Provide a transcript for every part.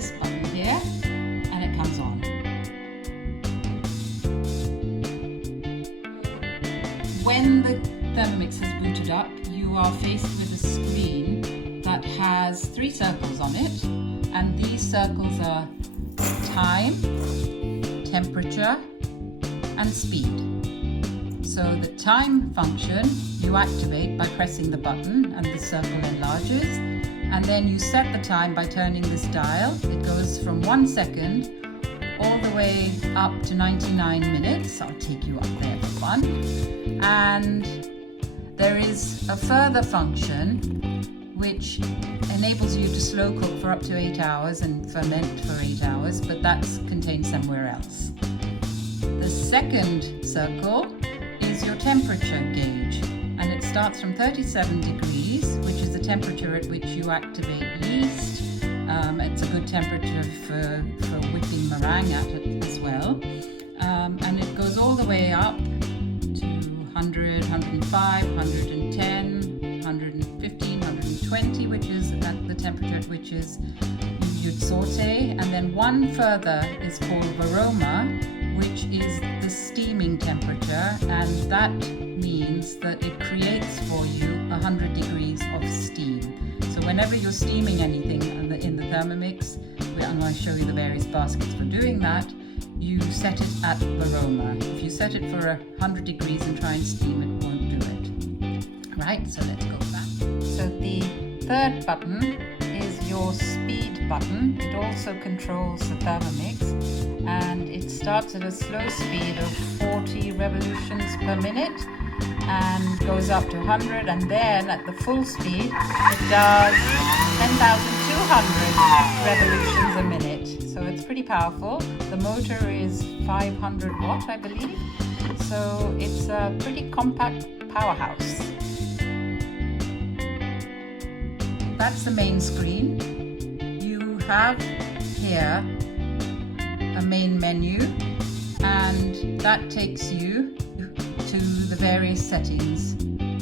this button here and it comes on. When the Thermomix has booted up, you are faced with a screen that has 3 circles on it, and these circles are time, temperature and speed. So the time function you activate by pressing the button and the circle enlarges, and then you set the time by turning this dial. It goes from 1 second all the way up to 99 minutes. I'll take you up there for fun. And there is a further function which enables you to slow cook for up to 8 hours and ferment for 8 hours, but that's contained somewhere else. The second circle is your temperature gauge, and it starts from 37 degrees, which is the temperature at which you activate yeast. It's a good temperature for whipping meringue at it as well. And it goes all the way up to 100, 105, 110, 115, 120, which is at the temperature at which you'd saute. And then one further is called varoma, which is the steaming temperature, and that means that it creates for you 100 degrees of steam. So whenever you're steaming anything in the Thermomix, I'm going to show you the various baskets for doing that, you set it at varoma. If you set it for 100 degrees and try and steam, it won't do it. Right, so let's go back. So the third button is your speed button. It also controls the Thermomix, and it starts at a slow speed of 40 revolutions per minute and goes up to 100, and then at the full speed it does 10,200 revolutions a minute. So it's pretty powerful. The motor is 500 watt, I believe, so it's a pretty compact powerhouse. That's the main screen. You have here a main menu, and that takes you to the various settings,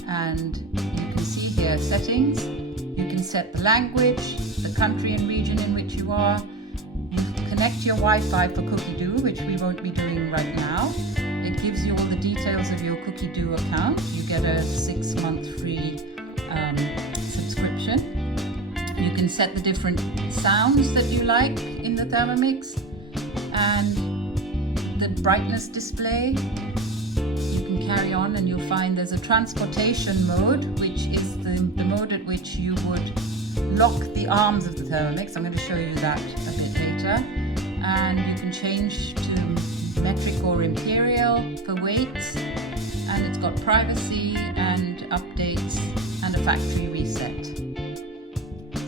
and you can see here settings. You can set the language, the country and region in which you are. You connect your Wi-Fi for CookieDoo, which we won't be doing right now. It gives you all the details of your CookieDoo account. You get a 6-month free subscription. You can set the different sounds that you like in the Thermomix, and the brightness display. You can carry on, and you'll find there's a transportation mode, which is the mode at which you would lock the arms of the Thermomix. I'm going to show you that a bit later. And you can change to metric or imperial for weights, and it's got privacy and updates and a factory reset.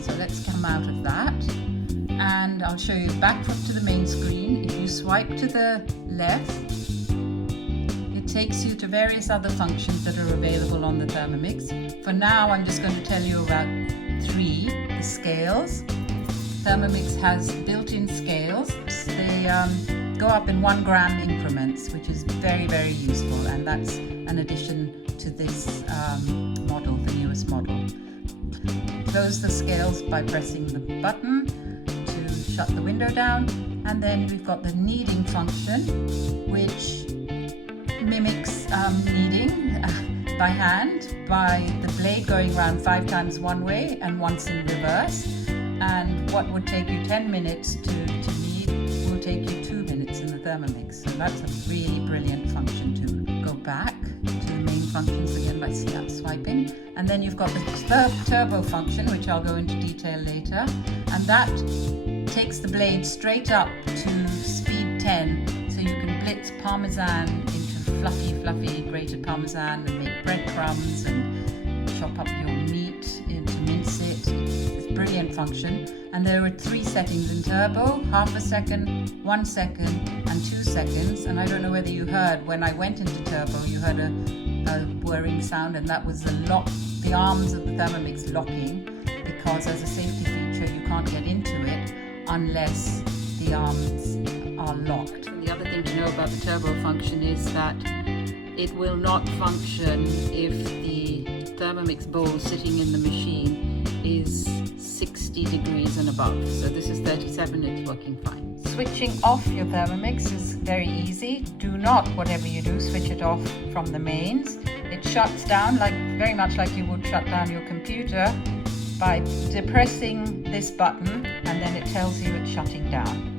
So let's come out of that, and I'll show you back to the main screen. If you swipe to the left, it takes you to various other functions that are available on the Thermomix. For now, I'm just going to tell you about 3. The scales. Thermomix has built-in scales. They go up in 1 gram increments, which is very, very useful, and that's an addition to this model, the newest model. Close the scales by pressing the button to shut the window down, and then we've got the kneading function, which mimics kneading by hand, by the blade going around 5 times one way and once in reverse. And what would take you 10 minutes to knead will take you 2 minutes in the Thermomix. So that's a really brilliant function to go back to the main functions again by swiping. And then you've got the turbo function, which I'll go into detail later. And that takes the blade straight up to speed 10. So you can blitz parmesan into fluffy grated parmesan, and make breadcrumbs and chop up your meat to mince it. It's a brilliant function. And there are 3 settings in turbo: half a second, 1 second and 2 seconds. And I don't know whether you heard, when I went into turbo, you heard a whirring sound, and that was the arms of the Thermomix locking, because as a safety feature you can't get into it unless the arms are locked. And the other thing to know about the turbo function is that it will not function if the Thermomix bowl sitting in the machine is 60 degrees and above. So this is 37, it's working fine. Switching off your Thermomix is very easy. Do not, whatever you do, switch it off from the mains. It shuts down very much like you would shut down your computer by depressing this button, and then it tells you it's shutting down.